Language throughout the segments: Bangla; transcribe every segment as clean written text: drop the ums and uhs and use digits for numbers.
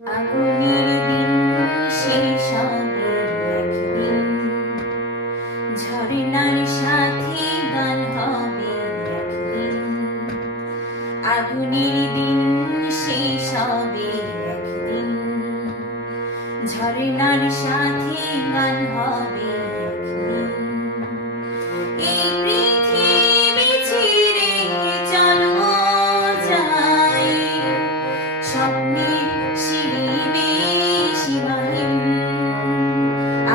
আগুনের দিন শেষ হবে একদিন, ঝরনার সাথে গান হবে একদিন। আগুনের দিন শেষ হবে একদিন, ঝরনার সাথে গান হবে একদিন। এই পৃথিবী ছেড়ে চলো যাই, স্বপ্নের সিঁড়ি বেয়ে সীমাহীন।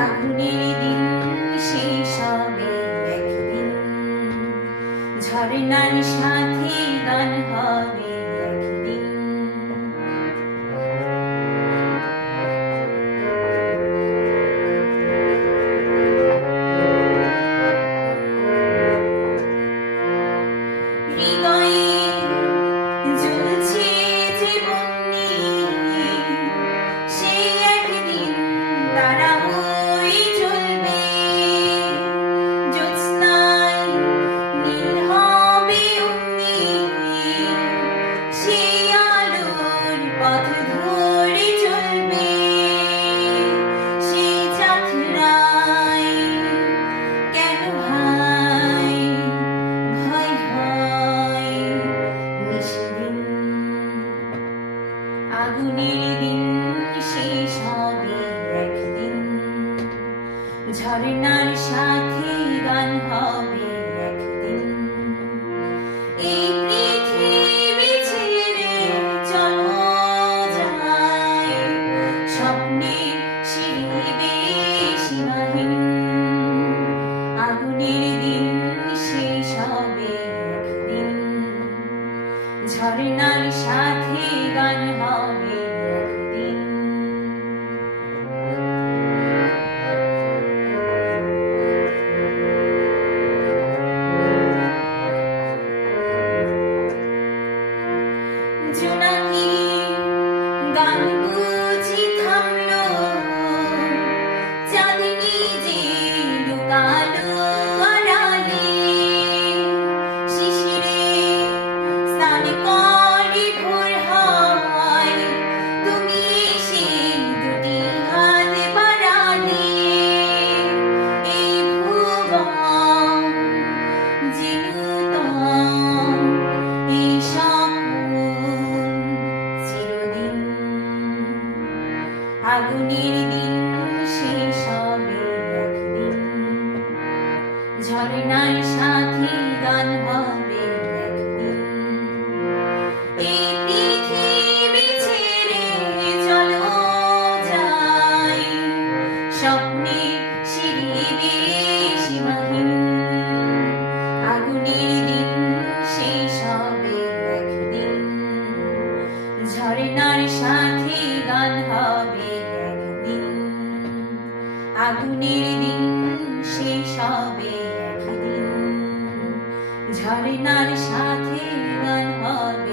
আগুনের দিন শেষ হবে একদিন, ঝরনার সাথে গান হবে একদিন। হৃদয়ে জ্বলছে জীবন নিয়ে, সে একদিন তারা হয়ে জ্বলবে। জ্যোৎস্নায় নীল হবে অগ্নি, সে আলোর পথ ধরে চলবে। সে যাত্রায় কেন হয় ভয় হয় নিশিদিন। আগুনের দিন শেষ হবে একদিন, ঝরনার সাথে গান হবে একদিন। এই পৃথিবী ছেড়ে চলো যাই, স্বপ্নের সিঁড়ি বেয়ে সীমাহীন। আগুনের দিন শেষ হবে একদিন, ঝরনার সাথে গান হবে একদিন। জোনাকি গান বুঝি থামলো, চাঁদনি যে লুকালো আড়ালে। শিশিরে স্নান করে ভোর হয়, তুমি এসে দুটি হাত বাড়ালে। এই ভুবন যে নূতন, এই স্বপ্ন চিরদিন। আগুনের দিন শেষ হবে একদিন, ঝরনার সাথে গান হবে একদিন। এই পৃথিবী ছেড়ে চলো যাই, স্বপ্নের সিঁড়ি বেয়ে সীমাহীন। আগুনের দিন শেষ হবে একদিন, ঝরনার সাথে গান হবে একদিন। আগুনের দিন শেষ হবে একদিন, ঝরনার সাথে গান হবে।